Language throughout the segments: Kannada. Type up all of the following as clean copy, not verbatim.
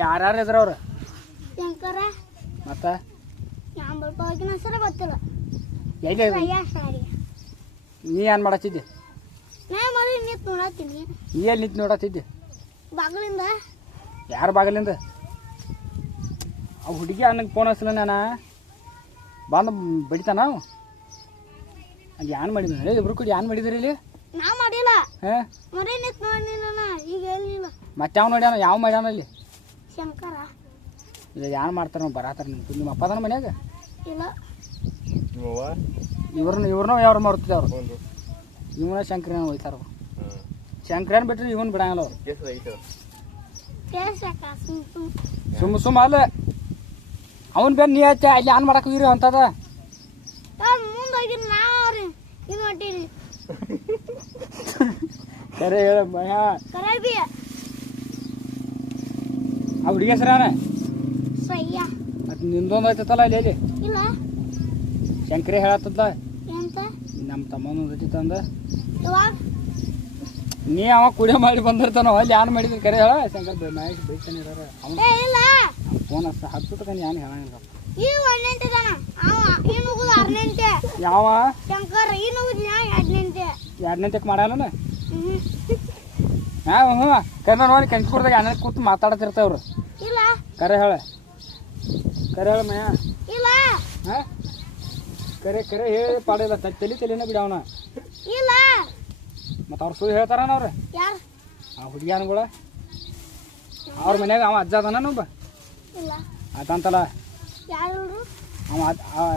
ಯಾರ್ಯಾರು ಇದ್ರ ಅವ್ರು? ಶಂಕರ ಮತ್ತ ಯಾಂಬಲ್ಪಾಗಿನ ಹೆಸರು ಗೊತ್ತಿಲ್ಲ. ಎಲ್ಲಿ ನೀ ಏನ್ ಮಾಡತ್ತಿದ್ದೆ? ನಾ ಮರಿ ನಿಂತು ನೋಡತ್ತೀನಿ. ನೀ ಎಲ್ಲಿ ನಿಂತು ನೋಡತ್ತಿದ್ದೆ? ಬಾಗಿಲಿಂದ. ಯಾರ ಬಾಗಿಲಿಂದ? ಆ ಹುಡುಗಿ ಅನ್ನಕ್ಕೆ ಫೋನ್ ಹಚ್ಚಲ ನಾನು ಬಂದು ಬಡಿತಾನ ಅಲ್ಲಿ ಏನ್ ಮಾಡಿದ ಇಬ್ರು ಕೂಡಿ ಏನ್ ಮಾಡಿದ್ರಿ ಇಲ್ಲಿ? ನಾ ಮಾಡಿಲ್ಲ. ಹಾಂ ಮರಿ ನಿಂತು ನೋಡಿ ನಾನು ಈಗ ಹೇಳಿಲ್ಲ. ಮತ್ತೆ ಯಾವ ನೋಡ್ಯಾನ? ಯಾವ ಮಾಡ್ಯಾನ ಅಲ್ಲಿ? ಶಂಕರ. ಇಲ್ಲ ಏನ್ ಮಾಡ್ತಾರ ನಾವು ಬರಾತಾರ ನಿಮ್ಮ ಅಪ್ಪದನ ಮನ್ಯಾಗ? ಇಲ್ಲ ಇವ್ರನ್ನ ಯಾರು ಮಾರುತ್ತಿದ್ದೆ ಅವ್ರು. ಇವನ ಶಂಕರನ ಹೋಯ್ತಾರ. ಶಂಕರನ್ ಬಿಟ್ರೆ ಇವನ್ ಬಿಡಂಗಲ್ಲ ಅವ್ರು. ಸುಮ್ಮ ಅಲ್ಲ ಅವನ್ ಬೇರೆ ನೀ ಹಚ್ಚ ಅಲ್ಲಿ ಏನ್ ಮಾಡಕ್ ಹೋಗಿರಿ ಅಂತದ ಮುಂದೋಗಿ ನಾವ್ರಿ ಇದು ಹೊಟ್ಟೀನಿ. ಸರಿ ಹೇಳ ಕರಬಿ ಆ ಹುಡುಗಿ ಹೆಸರಾನ ಸಯ್ಯ. ಮತ್ತೆ ನಿಂದೊಂದು ಐತಲ್ಲ ಅಲ್ಲಿ ಎಲ್ಲಿ? ಇಲ್ಲ ಶಂಕರಿ ಹೇಳತ್ತದ ಎಂತ ನಮ್ಮ ತಮ್ಮನ ತಂದ ಇವಾಗ ನೀ ಅವ ಕುಡಿಯ ಮಾಡಿ ಬಂದಿರ್ತಾನ ಅಲ್ಲಿ ಏನ್ ಮಾಡಿದ್ರು ಕರೆ ಹೇಳ. ಶಂಕರ್ ಮಹೇಶ್ ಬೈತಾನೆ ಇದಾರ ಅವ್ನು ಇಲ್ಲ ಫೋನ್ ಹಚ್ಚತಕ ಏನ್ ಹೇಳಂಗಿಲ್ಲ. ಈ 18 ಜನ ಅವ ಈ ನುಗ್ಗುದು 18. ಯಾವ ಶಂಕರ್ ಈ ನುಗ್ಗುದು 18. ಎರಡನೇ ಮಾಡಲ್ಲ ಹ್ಞೂ ಕರೆ ನೋಡಿ ಕೆಂಚ್ಕೂಡ್ದಾಗ ಅನ್ನ ಕೂತು ಮಾತಾಡತಿರ್ತೇವ್ರು. ಇಲ್ಲ ಕರೆ ಹೇಳ ಮಯ್ಯ. ಇಲ್ಲ ಹಾಂ ಕರೆ ಹೇಳಿ ಪಾಡಿಲ್ಲ ತಲೆನ ಬಿಡವನ. ಇಲ್ಲ ಮತ್ತು ಅವ್ರು ಸುಳ್ಳು ಹೇಳ್ತಾರನ ಅವ್ರು ಯಾರು? ಆ ಹುಡುಗಿಯನ್ಗಳ ಅವ್ರ ಮನ್ಯಾಗ ಅವ ಅಜ್ಜ ಅದಾನ ಒಬ್ಬ ಇಲ್ಲ ಅದಂತಲ್ಲ ಯಾರು ಅವ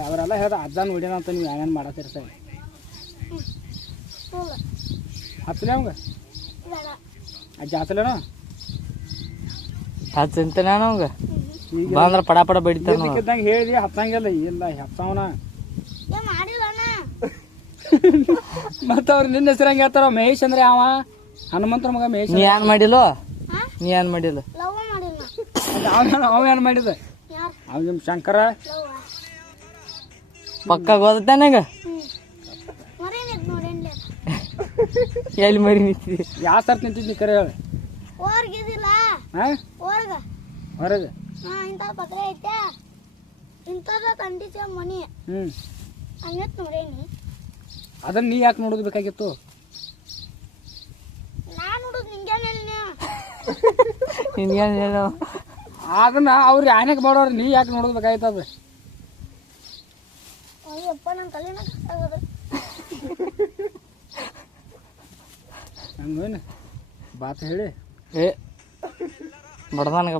ಅವರೆಲ್ಲ ಹೇಳ್ದ ಅಜ್ಜನ ನೋಡ್ಯಾನ ಅಂತ ನೀವು ಏನೇನು ಮಾಡತ್ತಿರ್ತೇವೆ. ಹಚ್ಚಲೇ ಅವಂಗ ಅಜ್ಜ ಹಚ್ಚಲೇನು? ಹಚ್ಚಂತಾನೆ ಅವಂಗ ಬಂದ್ರ ಪಡ ಪಡ ಬಡಿತಾನ. ಇದ್ದಂಗೆ ಹೇಳಿದಿ ಹಚ್ಚಂಗಿಲ್ಲ. ಇಲ್ಲ ಹಚ್ಚವನ ಮಾಡಿಲ್ಲ ಮತ್ತ ಅವ್ರು ನಿನ್ನ ಹೆಸರು ಹಂಗೆ ಹೇಳ್ತಾರ. ಮಹೇಶ್ ಅಂದ್ರೆ ಅವ ಹನುಮಂತರ ಮಗ ಮಹೇಶ್. ನೀ ಏನ್ ಮಾಡಿಲ್ಲ? ನೀ ಏನ್ ಮಾಡಿಲ್ಲ? ಲವ್ ಮಾಡಿಲ್ಲ. ಅವ ಏನ್ ಮಾಡಿದ? ಯಾರು? ಅವ ನಿಮ್ ಶಂಕರ ಪಕ್ಕ ಗೊತ್ತಾನಗ ಮರಿ ನಿಂತು ನೋಡೇನ್ಲೆ. ಎಲ್ಲಿ ಮರಿ ನಿಂತಿದ್ದಿ? ಯಾವ ಸರ್ತ್ ನಿಂತಿದ್ನಿ ಕರೆ ಹೇಳಿ. ಹೊರ್ಗಿದಿಲ್ಲ ಹಾಂ ಹೊರ್ಗ ಹೊರಗೆ ಇಂಥ ಪತ್ರೆ ಐತೆ ಇಂಥದ ಕಂಡಿಸ ಮನಿ ಹಂಗತ್ ನೋಡೇನಿ. ಅದನ್ನ ನೀ ಯಾಕೆ ನೋಡೋದು ಬೇಕಾಗಿತ್ತು? ನಾನು ನೋಡುದು ನಿಂಗೇನ ಅದನ್ನ ಅವ್ರು ಯಾನಕ್ಕೆ ಮಾಡೋರು ನೀ ಯಾಕೆ ನೋಡೋದು ಬೇಕಾಗಿತ್ತು? ಅದು ಅಯ್ಯಪ್ಪ ನನ್ನ ತಲೆನ ಕಟ್ಟಾಗದ ಹಂಗೇನು ಬಾತ್ ಹೇಳಿ ಏ ಬಡದಾನಗಪ್ಪ.